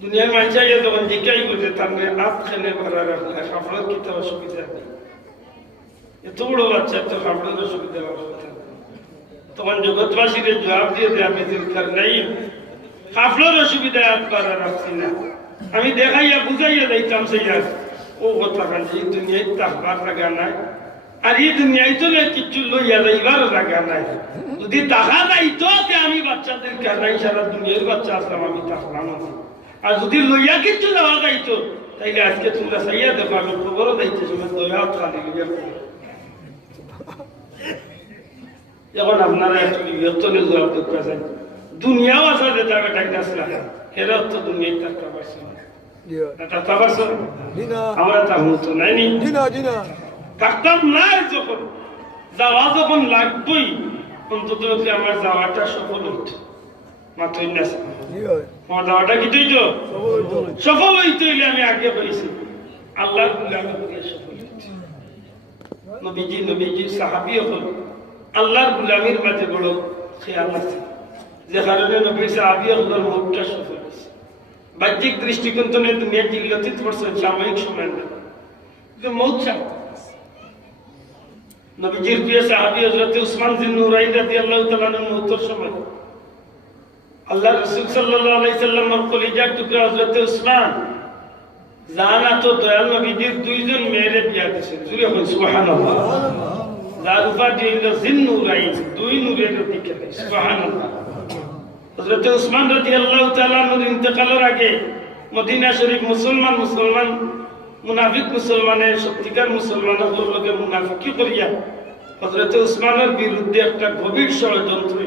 দুনিয়ার মানুষকে তখন জিজ্ঞাসা করতে তাহলে আপ খেলে ভরা রাখলে খাবারের কি তো অসুবিধা নেই, এত বড় বাচ্চা তো খাবারের অসুবিধা তখন জগৎবাসীদের জবাব দিয়ে দেয় আমি দরকার নাই, খাবারের অসুবিধা ভরা রাখছি না, আমি দেখাইয়া বুঝাইয়া দিতাম সেই ও কথা কাছে এই দুনিয়ায় তাকবার লাগা নাই, আর এই দুনিয়ায় তো কিছু লইয়া যাইবার লাগা নাই। যদি টাকা যাইতো আমি বাচ্চাদের কানাই সারা দুনিয়ার বাচ্চা আসলাম আমি তাকলাম, আর যদি লইয়া কিছু যাওয়া যাইতো তাইলে আজকে তোমরা চাইয়া দেখো আমি খবরও যাইতে সময় দয়া খালি এখন আপনারা একটু বিরক্তনের জবাব দরকার চাই। দুনিয়াও আছে যে তাকে টাকা আসলা এরা তো দুনিয়ায় টাকা পারছে না, টাকা পারছো আমরা তা হতো নাই নি থাকতাম নাই, যখন যাওয়া যখন লাগবেই অন্তত আমার যাওয়াটা সফল হইত, মাত্রই না আমার যাওয়াটা কি তো সফল হইতে হইলে আমি আগে পেয়েছি আল্লাহ সফল হইতে। নবীজি সাহাবী হল আল্লাহর গুলামির মাঝে বড় খেয়াল আছে, যে কারণে নবীর সাহাবী হলের মুখটা সফল হয়েছে। বাহ্যিক দৃষ্টিকোণ তো দুনিয়া জিল্লতি করছেন সাময়িক সময় না, মৌত চাপ। নবীজির প্রিয় সাহাবী হযরত উসমান বিন নুরাইন রাদিয়াল্লাহু তাআলা আনহু মওতের সময় আল্লাহ রাসূল সাল্লাল্লাহু আলাইহি সাল্লামের কলিজার টুকরা হযরত উসমান জানা তো দয়াল নবীজির দুইজন মেয়েরে বিয়া দিয়েছেন, জুড়ে বল সুবহানাল্লাহ। জারুফা দিল জিন নুরাইন, দুই নূরের দিকে সুবহানাল্লাহ। হযরত উসমান রাদিয়াল্লাহু তাআলা আনহুর ইন্তেকালের আগে মদিনা শরীফ মুসলমান মুনাফিক মুসলমানের সত্যিকার মুসলমানের লোকের মুনাফিকি করিয়া হযরত উসমানের বিরুদ্ধে একটা গভীর ষড়যন্ত্র,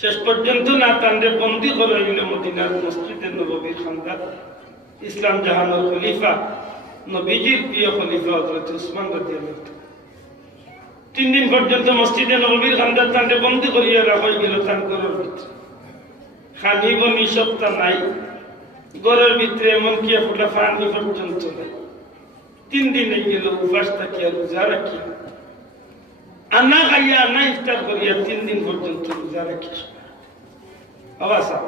শেষ পর্যন্ত না তান্ডে বন্দী করে হইল মদিনার মসজিদে নববীর খানদার ইসলাম জাহানের খলিফা নবীজির প্রিয় খলিফা হযরত উসমান রাদিয়াল্লাহু তাআলা। 3 দিন পর্যন্ত মসজিদে নববীর খানদার তান্ডে বন্দী করিয়া রাখা হইল তার ঘরের ভিতরে, খানি বনি সত্তা নাই, ঘরের ভিতরে এমনকি একটা পানি পর্যন্ত নাই। 3 দিন হয়ে গেল উপাস থাকিয়া রোজা রাখিয়া আনা খাইয়া আনা ইফতার করিয়া 3 দিন পর্যন্ত রোজা রাখিয়া বাবা সাহেব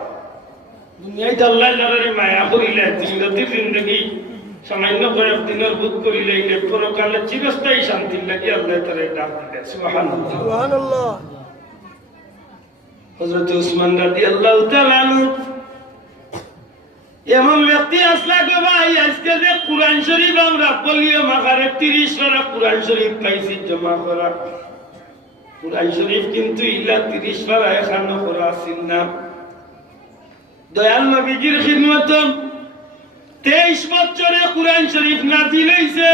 দুনিয়ায় তো আল্লাহ যারা মায়া করিলে জিন্দগির জিন্দগি সামান্য কয়েকদিনের বোধ করিলে পরকালে চিরস্থায়ী শান্তির লাগে আল্লাহ তারা ডাক দিলে সুবহানাল্লাহ। হযরত উসমান রাদিয়াল্লাহু তাআলা আনহু এমন ব্যক্তি আসলা গো ভাই, আজকে যে কুরআন শরীফ আমরা পড়িও মাগারে 30 পারা কুরআন শরীফ পাইছি জমা করা, কুরআন শরীফ কিন্তু ইলা 30 পারা এখানে করা ছিল না। দয়াল নবীজির খিদমত 23 বছরে কুরআন শরীফ নাযিল হইছে,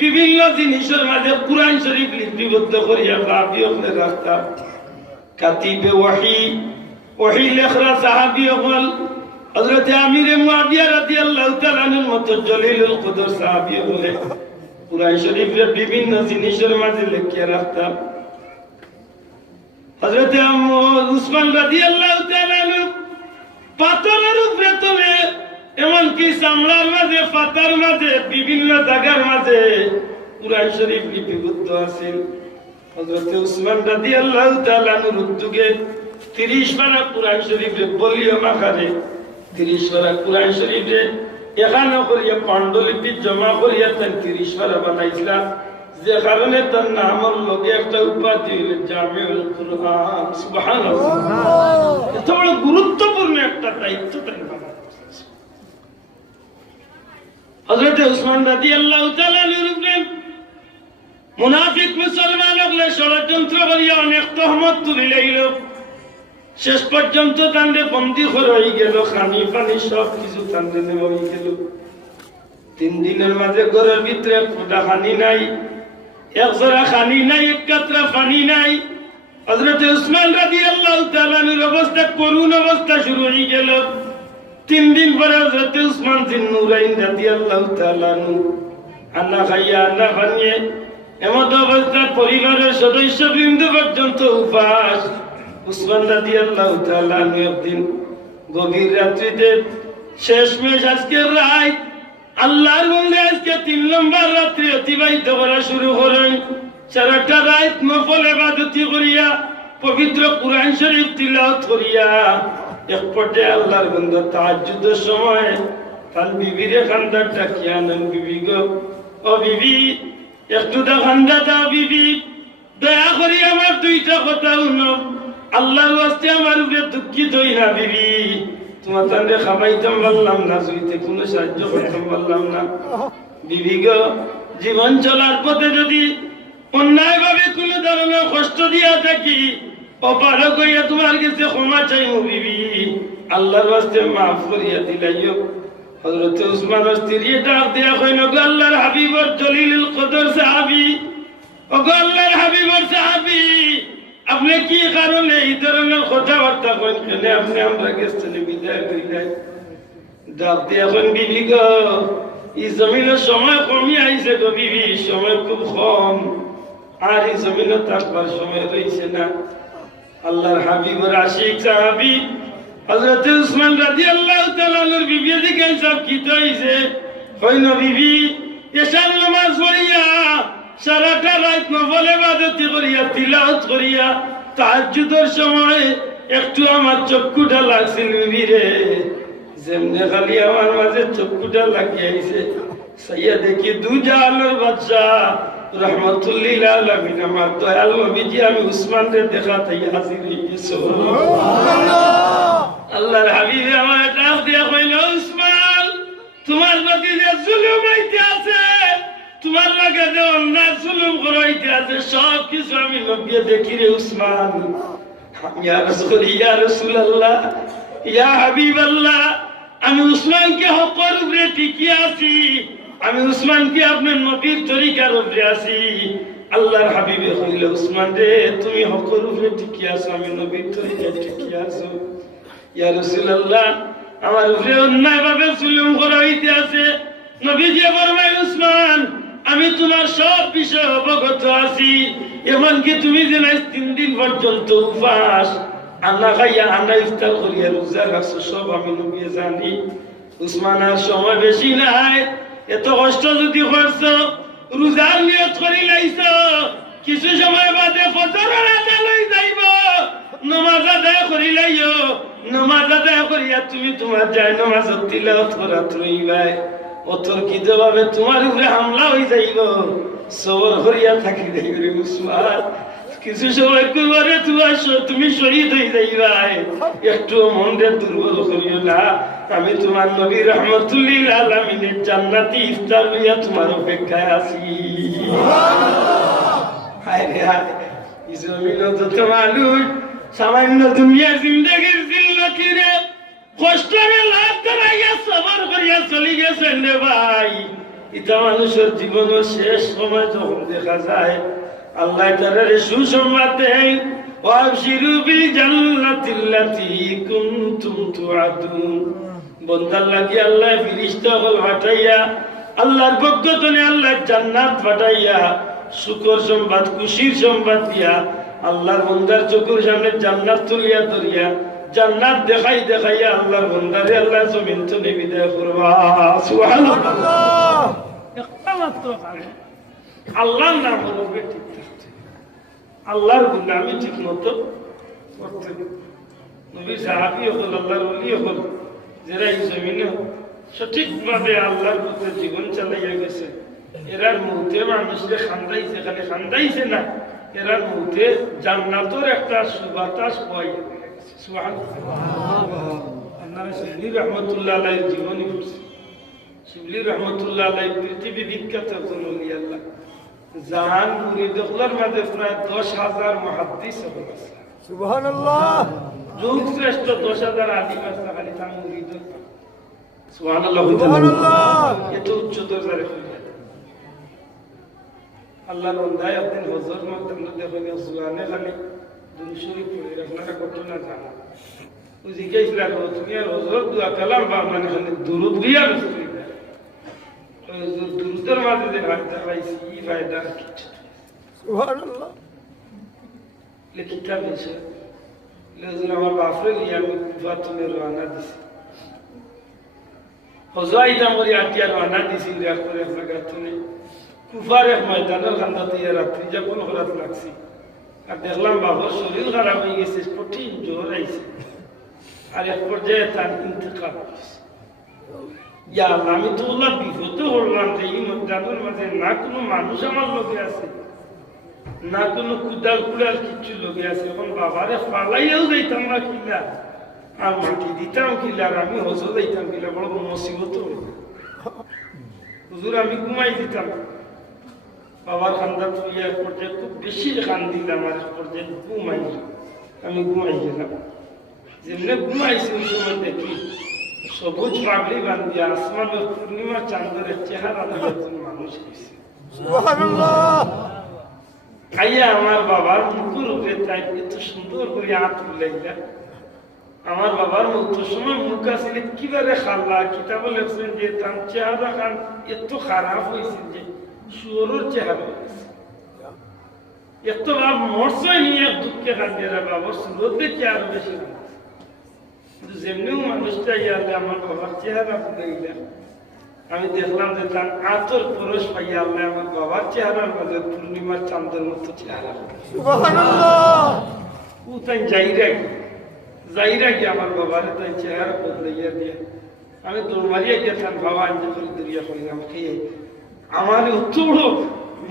বিভিন্ন জিনিসের মাঝে কুরআন শরীফ লিপিবদ্ধ করিয়া সাহাবী হলে রাস্তা কাতিবে ওহী লেখরা সাহাবী হল হযরত আমির মুআবিয়া রাদিয়াল্লাহু তাআলা আনহুর মত জলিলুল কদর সাহাবী হলে কুরআন শরীফের বিভিন্ন জিনিসের মাঝে লিখিয়া রাখতাম। হযরত উসমান রাদিয়াল্লাহু তাআলা আনহু পাথরের উপরে তোলে, এমনকি চামড়ার মাঝে পাতার মাঝে বিভিন্ন জায়গার মাঝে কুরআন শরীফ লিপিবদ্ধ আছে। হযরত উসমান রাদিয়াল্লাহু তাআলা আনহুর উদ্যোগে 30 পারা কুরআন শরীফে বলিও মাখারে 30 পারা কুরআন শরীফে এখানে করিয়া পাণ্ডুলিপি জমা করিয়া 30 পারা বানাইছিলাম, যে কারণে তার নামের লগে একটা উপাধি হইল জামিউল কুরআন। সুবহানাল্লাহ, এত বড় গুরুত্বপূর্ণ একটা দায়িত্ব তাই বাবা হযরত উসমান রাদিয়াল্লাহু তাআলা আনহু মুনাফিক মুসলমান হলে ষড়যন্ত্র করিয়া অনেক তহমত তুলি লাইল, শেষ পর্যন্ত তান্ডে বন্দী করে হয়ে গেল, খানি পানি সব কিছু তান্ডে নেওয়া হয়ে গেল। 3 দিনের মাঝে ঘরের ভিতরে ফোটা খানি নাই, এক জোড়া খানি নাই, এক কাতরা পানি নাই। হযরত উসমান রাদিয়াল্লাহু তাআলা আনহুর অবস্থা করুণ অবস্থা শুরু হয়ে গেল। 3 দিন পরে হযরত উসমান বিন নুরাইন রাদিয়াল্লাহু তাআলা আনহু আনা খাইয়া আনা খানিয়ে এমত অবস্থা পরিবারের সদস্য বৃন্দ পর্যন্ত উপাস। উসমান রাদিয়াল্লাহু তাআলা আনহু একদিন গভীর রাত্রিতে শেষমেশ আজকের রাত আল্লাহর বন্দে আজকে 3 নম্বর রাত্রি অতিবাহিত করা শুরু করেন। সারাটা রাত নফল ইবাদতি করিয়া পবিত্র কুরআন শরীফ তিলাওয়াত করিয়া এক পর্যায়ে আল্লাহর বান্দা তাহাজ্জুদের সময় তার বিবিরে খান্দার ডাকিয়া নেন, বিবি গো, ও বিবি একটু দা খান্দা দাও বিবি, দয়া করি আমার দুইটা কথা শুনো, আল্লাহর ওয়াস্তে আমার উপরে দুঃখিত হই না বিবি, তোমার তান্ডে খাবাইতাম পারলাম না, জুইতে কোনো সাহায্য করতাম পারলাম না। বিবি গো, জীবন চলার পথে যদি অন্যায় ভাবে কোনো ধরনের কষ্ট দিয়া থাকি, অপারক হইয়া তোমার কাছে ক্ষমা চাইব বিবি, আল্লাহর ওয়াস্তে মাফ করিয়া দিলাইও। হযরত উসমানের স্ত্রী ডাক দিয়া কইল, গো আল্লাহর হাবিবর জলিলুল কদর সাহাবী, ও গো আল্লাহর হাবিবর সাহাবী, আপনি কি কারণে এই ধরনের কথাবার্তা কইন, কেন আপনি আমরা কাছে বিদায় কইলেন? ডাক দিয়া কইন, বিবি গো, এই জমিনের সময় কমই আইছে গো বিবি, সময় খুব কম, আর এই জমিনে থাকবার সময় রয়েছে না। আল্লাহর হাবিবর আশিক সাহাবী হযরত উসমান রাদিয়াল্লাহু তাআলা আনহুর বিবি দিকে সব কি হইছে, কইল বিবি এশার নামাজ পড়িয়া সারাটা রাত নফল ইবাদত করিয়া তিলাওয়াত করিয়া তাহাজ্জুদের সময় একটু আমার চক্ষুটা লাগছিল বিবি রে, যেমনে খালি আমার মাঝে চক্ষুটা লাগিয়েছে, সাইয়া দেখি দুজাহানের বাদশাহ রহমতুল্লিল আলামিন আমার দয়াল নবীজি আমি উসমানকে দেখাতেই হাজির হইছি। আল্লাহর হাবিবে আমার ডাক দিয়া কইল, উসমান তোমার প্রতি যে জুলুম হইতে আছে, তোমার লাগে যে অন্যায় জুলুম করাইতে আছে, সব কিছু আমি নবী দেখি রে উসমান। ইয়া রাসূলুল্লাহ, ইয়া হাবিবাল্লাহ, আমি উসমানকে হকের উপরে টিকিয়ে আছি, আমি উসমানকে আপনার নবীর তরিকার উপরে আছি। আল্লাহর হাবিবে কইল, উসমান রে তুমি হকের উপরে টিকিয়ে আছো, আমি নবীর তরিকায় টিকিয়ে আছো। ইয়া রাসূলুল্লাহ, আমার উপরে অন্যায় ভাবে জুলুম করা হইতে আছে। নবীজি ফরমায়, উসমান আমি তোমার সব বিষয় অবগত আছি, এমনকি তুমি যে 3 দিন পর্যন্ত উপবাস আন্না খাইয়া আন্না ইফতার করিয়া রোজা রাখছো, সব আমি নবী জানি। উসমান আর সময় বেশি নাই, এত কষ্ট যদি করছো, রোজার নিয়ত করি লাইছো, কিছু সময় বাদে ফজরের আজান হই যাইব, নামাজ আদায় করি লাইও, নামাজ আদায় করিয়া তুমি তোমার যায় নামাজত তিলাওয়াত করা রইবাই, অতর্কিত ভাবে তোমার উপরে হামলা হই যাইব, সবর করিয়া থাকি যাইবে উসমান, কিছু সময় কুবারে তুমি শহীদ হয়ে যাইবাই, একটু মনরে দুর্বল করিও না, আমি তোমার নবী রহমতুল্লিল আলামিনের জান্নাতি ইফতার লইয়া তোমার অপেক্ষায় আছি। হায় রে হায়, এই জমিন যত মানুষ সামান্য দুনিয়ার জিন্দগির জিল্লতি রে কষ্টরে লাভ করাইয়া সবর করিয়া চলি গেছেন রে ভাই, এটা মানুষের জীবনের শেষ সময় যখন দেখা যায়, আল্লাহ তাআলার সুসংবাদ দেন, ওয়াবশিরু বিল জান্নাতিল্লাতী কুনতুম তুআদুন। বান্দার লাগি আল্লাহ ফেরেশতা হল পাঠাইয়া, আল্লাহর পক্ষ থেকে আল্লাহ জান্নাত পাঠাইয়া সুখর সংবাদ খুশির সংবাদ দিয়া আল্লাহর বান্দার চোখের সামনে জান্নাত তুলিয়া ধরিয়া জান্নাত দেখাই দেখাইয়া আল্লাহর বান্দারে আল্লাহ জমিন থেকে বিদায় করবা। সুবহানাল্লাহ। একটা মাত্র কারণ আল্লাহর নাম বলবে ঠিক থাকতে, আল্লাহর গুলামি ঠিক মতো করতে। নবী সাহাবী হল, আল্লাহর ওলি হল, যারা এই জমিনে সঠিকভাবে আল্লাহর পথে জীবন চালাইয়া গেছে, এরার মুহূর্তে মানুষকে খান্দাইছে, খালি খান্দাইছে না, এরার মুহূর্তে জান্নাতের একটা সুবাতাস পাই। সুবহানাল্লাহ। আপনারা শিবলি রহমতুল্লাহ আলাইহির জীবনী পড়ছেন। শিবলি রহমতুল্লাহ আলাইহি পৃথিবী বিখ্যাত একজন ওলি আল্লাহ, জাহান মুরিদগুলোর মাঝে প্রায় 10,000 মুহাদ্দিস আছে। সুবহানাল্লাহ। যুগ শ্রেষ্ঠ 10,000 আলিম আছে খালি তার মুরিদ। সুবহানাল্লাহ। সুবহানাল্লাহ। এত উচ্চ দরজার আল্লাহর বান্দায় একদিন হজর মধ্যে দেখেন সুবহানে খালি দুরূদ শরীফ পড়ে আপনারা ঘটনা জানা। ওই জিজ্ঞাসা করো তুমি হজরত দোয়া কালাম বা মানে খালি দুরূদ দিয়া রসুল দুরুদের মাঝে যে ফায়দা পাইছি, এই ফায়দা কিছু। সুবহানাল্লাহ। কিতাব এসে আমার বাপরে নিয়ে আমি কুফা তুমি রওনা দিছি, হজাইটা মরি আটিয়া রওনা দিছি করে জায়গা তুমি কুফার এক ময়দানের খান্দাতে রাত্রি যখন হরাত লাগছি, আর দেখলাম বাবার শরীর খারাপ হয়ে গেছে, কঠিন জ্বর আইছে, আর এক পর্যায়ে তার ইন্তেকাল হয়েছে। ইয়া আল্লাহ, আমি তো ওলা বিপদে হলাম যে এই মধ্যের মাঝে না কোনো মানুষ আমার লোকে আছে, না কোনো কুদাল কুড়াল কিচ্ছু লোকে আছে। এখন বাবারে ফালাইয়াও যাইতাম না কিলা, আর মাটি দিতাম কিলা, আর আমি হজ যাইতাম কিলা, বড় মুসিবত হইল। হুজুর আমি ঘুমাই দিতাম, বাবার খান্দা তুলিয়া এক পর্যায়ে খুব বেশি খান দিলাম, আর এক পর্যায়ে ঘুমাই, আমি ঘুমাই গেলাম। যেমনি ঘুমাইছি ওই সময় দেখি সবুজ পাগড়ি বান্ধিয়া আসমানের পূর্ণিমা চাঁদের চেহারা একজন মানুষ হয়েছে। খাইয়া আমার বাবার মুখের উপরে তাই এত সুন্দর করে হাত তুলাইলা। আমার বাবার মুখ তো সময় মুখ আছে কিভাবে খাল্লা কিতাবে লেখছেন যে তার চেহারা খান এত খারাপ হয়েছে যে শুয়োরের চেহারা হয়েছে। এত ভাব মরছে নিয়ে দুঃখে কান্দিয়া বাবার সুরত দেখে আরো বেশি কিন্তু যেমনিও মানুষটা ইয়ালে আমার বাবার চেহারা ফুটাইলা। আমি দেখলাম যে তার আতর পরশ পাইয়া আল্লাহ আমার বাবার চেহারার মাঝে পূর্ণিমার চাঁদের মতো চেহারা। ও তাই যাইরা কি আমার বাবারে তাই চেহারা বদলাইয়া দিয়ে আমি দৌড় মারিয়া গিয়ে তার বাবা আনতে করে দূরিয়া করিলাম, খেয়ে আমার উত্তর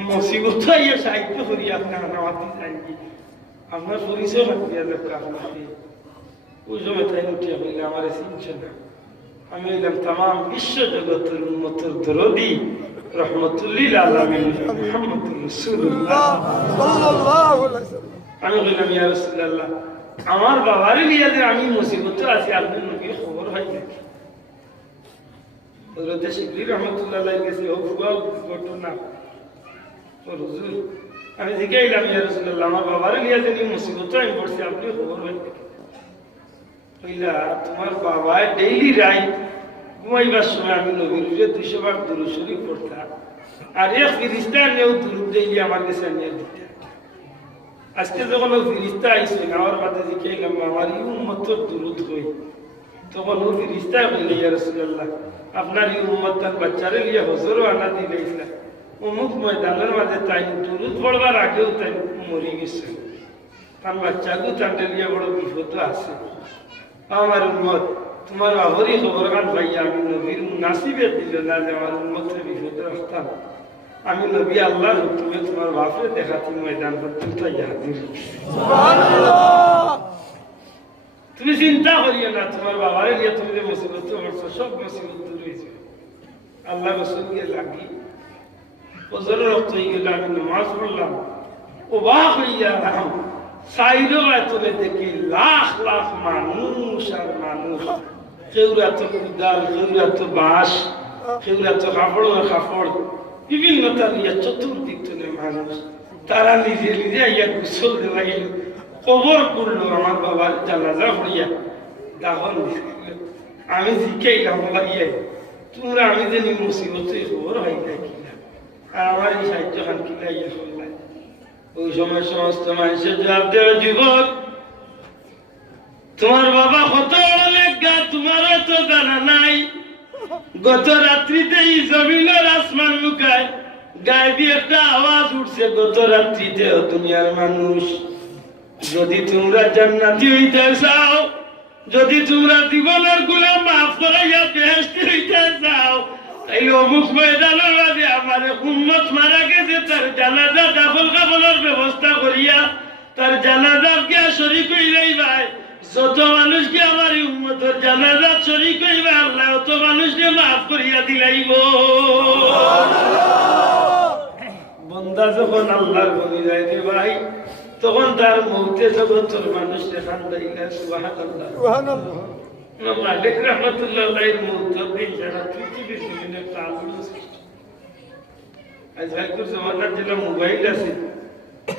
মুসিবত ইয়ে সাহিত্য করি আপনার নামাতি জানি আপনার পরিচয় রাখিয়া দেখো আপনাকে। ওই সময় তাই উঠিয়া বললে আমার চিনছে না। আমি হইলাম তাম বিশ্ব জগতের উন্মতের দরদি রহমতুল্লিল আলামিন মুহাম্মদুর রাসূলুল্লাহ সাল্লাল্লাহু আলাইহি ওয়াসাল্লাম। আমি বললাম ইয়া রাসূলুল্লাহ, আমার বাবারে নিয়ে যে আমি মুসিবতে আছি, আপনি নবীর খবর হয় নাকি? হযরত শিবলি রহমাতুল্লাহ আলাইহি কাছে ও ঘটনা হুজুর আমি জিজ্ঞাসা ইয়া রাসূলুল্লাহ, আমার বাবারে নিয়ে যে মুসিবতে আমি পড়ছি, আপনি খবর হয় নাকি? কইলা তোমার বাবা ডেইলি রাইট ঘুমাইবার সময় আমি নবীর 200 বার দুরূদ শরীফ পড়তাম, আর এক ফেরেশতা নিয়েও দুরূদ ডেইলি আমার কাছে নিয়ে দিতে। আজকে যখন ও ফেরেশতা আইছে আমার বাদে জিজ্ঞাসা আমার এই উম্মতের দুরূদ হই, তখন ও ফেরেশতা কইলে ইয়া রাসূলুল্লাহ, আপনার এই উম্মতের বাচ্চারে নিয়ে হজরও আনা দিলেইছিল, অমুক ময়দানের মাঝে তাই দুরূদ পড়বার আগেও তাই মরে গেছে, তার বাচ্চাকেও তাকে নিয়ে বড় বিপদ আছে। আমার উম্মত তোমার বাবরই খবর কান ভাইয়া আমি নবীর নাসিবে দিল না যে আমার উম্মতের বিপদে রাখতাম। আমি নবী আল্লাহর হুকুমে তোমার বাপরে দেখাতি ময়দান পর্যন্ত হাজির। তুমি চিন্তা করিও না, তোমার বাবারে নিয়ে তুমি যে মুসিবত করছো সব মুসিবত দূর হয়েছে। আল্লাহ রসুল গিয়ে লাগি ফজরের রক্ত হয়ে গেল, আমি নামাজ পড়লাম, অবাক হইয়া রাম সাইডও এতলে দেখি লাখ লাখ মানুষ আর মানুষ, কেউরা তো কুদাল, কেউরা তো বাঁশ, কেউরা তো কাপড় কাপড়, বিভিন্ন তারিয়া চতুর্দিক তুলে মানুষ। তারা নিজে নিজে ইয়া গোসল দেওয়া গেল, কবর করলো আমার বাবার জানাজা হইয়া দাহন দিল। আমি জিজ্ঞাইলাম বাবা ইয়ে তোমরা আমি যে মুসিবত খবর হয় না কিনা, আর আমার এই সাহায্য খান কিনা ইয়া করলাই। ওই সময় সমস্ত মানুষের জবাব দেওয়া, যুবক তোমার বাবা কত লেখা তোমার তো জানা নাই। গত রাত্রিতে এই জমিনের আসমান লুকায় গায়েবী একটা আওয়াজ উঠছে, গত রাত্রিতে দুনিয়ার মানুষ যদি তোমরা জান্নাতি হইতে চাও, যদি তোমরা জীবনের গুলা মাফ করাইয়া বেহেশতি হইতে চাও, তাইলে অমুক ময়দানের মাঝে আমার উম্মত মারা গেছে, তার জানাজা দাফন কাফনের ব্যবস্থা করিয়া তার জানাজার কে শরীক হইলেই ভাই, যত মানুষকে আমার উম্মতের জানাজা শরীক হইবে আল্লাহ অত মানুষকে মাফ করিয়া দিলাইব। বন্দা যখন আল্লাহর বলি যায় রে ভাই, তখন তার মৌতে জগতের মানুষ দেখান দেইলা সুবহানাল্লাহ সুবহানাল্লাহ। মালিক রহমাতুল্লাহ আলাইহির মৌতে এই যারা পৃথিবীর বিভিন্ন কালগুলো সৃষ্টি। আজ আগের জমানার যেটা মোবাইল আছে,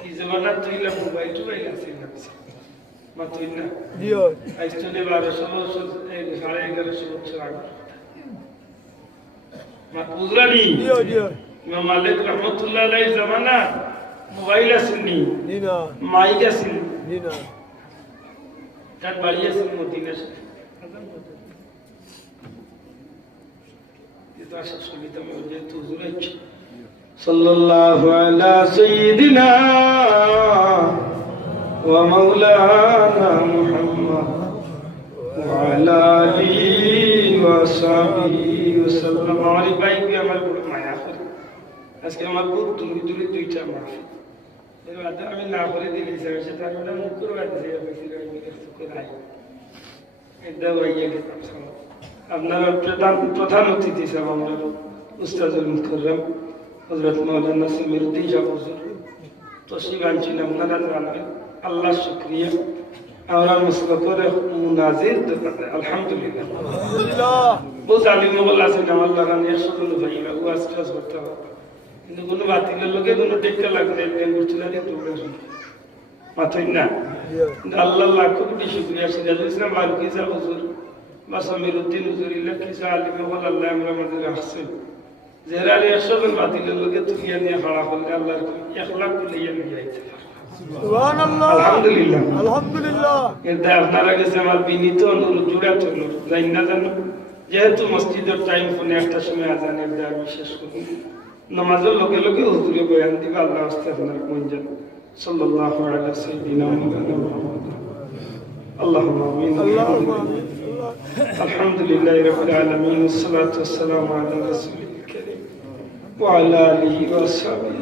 এই জমানার তৈলা মোবাইল টোবাইল আছে না মাতুই না দিও। আজ তো 1200 বছর 1150 বছর আগে মাতুজরানি দিও দিও মালিক রহমাতুল্লাহ আলাইহির জমানা মোবাইল আসেনি, মাইক আসেন, তার বাড়ি আসেন মদিনা সাল্লাল্লাহু আলা সাইয়্যিদিনা ومولانا محمد وعلى آله وصحبه وسلم আমার ভাইকে আমার বড় মায়া করে আজকে আমার খুব দূরে দূরে দুইটা মাহফিল এর মধ্যে আমি না করে দিলি স্যার সেটা আমি মুখ করে দিয়েছি এটা হইয়া গেছে আপনার প্রধান অতিথি স্যার আমরা উস্তাদুল মুকররম হযরত মাওলানা সিমিরুদ্দিন সাহেব হুজুর তশরিফ আনছেন আপনারা জানেন আল্লাহ শুকরিয়া আমরা মুসলমান মুনাজির আলহামদুলিল্লাহ বহুত আলিম বলা আছে আমার লাগান 100 জন ভাই না ওয়াজ কাজ করতে হবে কিন্তু কোনো বাতিলের লোকে কোনো টেক্কা লাগবে প্ল্যান করছিল না প্রোগ্রাম মাথায় না আল্লাহ লাখ কোটি শুকরিয়া সিরাজুল ইসলাম মারুকি সাহেব হুজুর বা সামিরুদ্দিন হুজুর ইলাকি সাহেব আলিম বলা আল্লাহ আমরা মাঝে রাখছেন জেরালি 100 জন বাতিলের লোকে তুলিয়া নিয়ে খাড়া করলে আল্লাহর 1 লাখ তুলিয়া নিয়ে যাইতে সুবহানাল্লাহ আলহামদুলিল্লাহ আলহামদুলিল্লাহ এটা আপনারা কাছে আমার বিনীত অনুরোধ জুড়াতে হলো যাই না জানো যেহেতু মসজিদের টাইম ফোনে একটা সময় আজানের দেওয়া বিশেষ করি নামাজের লগে লগে হুজুরে বয়ান দিবা আল্লাহ আস্তে আপনার কোন যান সাল্লাল্লাহু আলাইহি সাইয়্যিদিনা মুহাম্মদ আল্লাহুম্মা আমিন আলহামদুলিল্লাহি রাব্বিল আলামিন والصلاه والسلام على رسوله الكريم وعلى اله وصحبه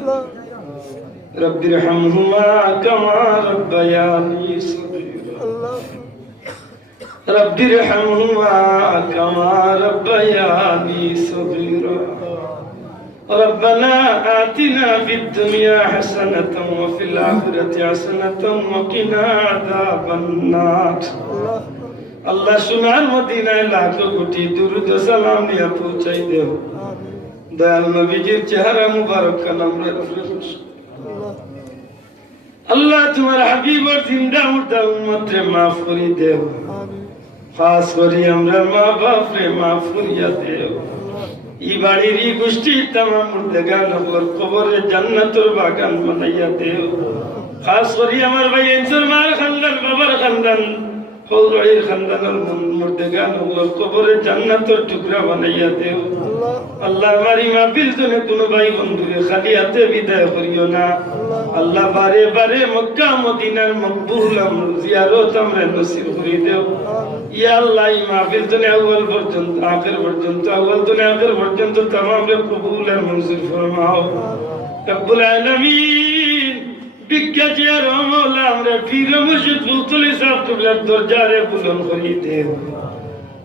رب ارحمهما كما ربياني صغيرا رب ارحمهما كما ربياني صغيرا ربنا آتنا في الدنيا حسنة وفي الآخرة حسنة وقنا عذاب النار الله সোনার মদিনায় লাখো কোটি দুরূদ ও সালাম নিয়ে পৌঁছাই দেও দয়াল নবীজির চেহারা মুবারক আমরা আল্লাহ তোমার হাবিবের জিন্দা মুর্দা উম্মতরে মাফ করে দেও খাস করে আমরা মা বাপ রে মাফ করিয়া দেও ই বাড়ির ই গোষ্ঠী তামাম মুর্দাগান ওর কবরে জান্নাতের বাগান বানাইয়া দেও খাস করে আমার ভাই এনসর মার খানদান বাবার খানদান হৌরড়ির খানদানের মুর্দাগান ওর কবরে জান্নাতের টুকরা বানাইয়া দেও আল্লাহ আমার মাহফিল জন্য কোনো ভাই বন্ধুরে খালি হাতে বিদায় করিও না আল্লাহ বারে বারে মক্কা মদিনার মকবুল জিয়ারত আমরা নসিব করে দেও ইয়া আল্লাহ এই মাহফিল জন্য আউয়াল পর্যন্ত আখির পর্যন্ত আউয়াল থেকে আখির পর্যন্ত तमाम রে কবুল আর মঞ্জুর ফরমাও রব্বুল আলামিন বিজ্ঞা জিয়ার মাওলা আমরা পীর মুর্শিদ ফুতুলি সাহেব কিবলার দরজারে বুলন্দ করে দেও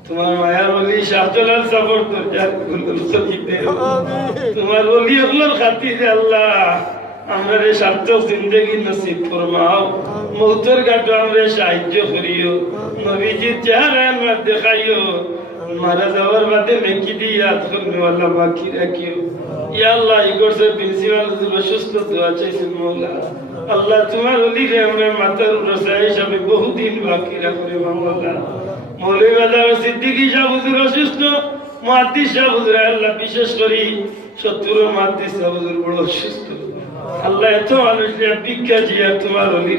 তোমার মায়ার ওলি শাহজালাল সাফর দরজার বুলন্দ করে দেও তোমার ওলি আল্লাহর খাতিরে আল্লাহ আমরা রে সার্থক জিন্দেগি নসিব ফরমাও মৌতের ঘাটে আমরা সাহায্য করিও নবীজির চেহারা আমরা দেখাইও মারা যাওয়ার বাদে নেকি দিয়ে ইয়াদ করবে আল্লাহ বাকি রাখিও ইয়া আল্লাহ ইগর সে প্রিন্সিপাল হুজুর সুস্থ দোয়া চাইছেন মাওলা আল্লাহ তোমার ওলি রে আমরা মাতার রসা হিসাবে বহুদিন বাকি রাখবে মাওলা মৌলভী বাজার সিদ্দিকী সাহেব হুজুর অসুস্থ মুহাদ্দিস সাহেব হুজুর আল্লাহ বিশেষ করি 70 মুহাদ্দিস সাহেব হুজুর বড় অসুস্থ আল্লাহ এত মানুষের ভিক্ষা জিয়া তোমার ওলি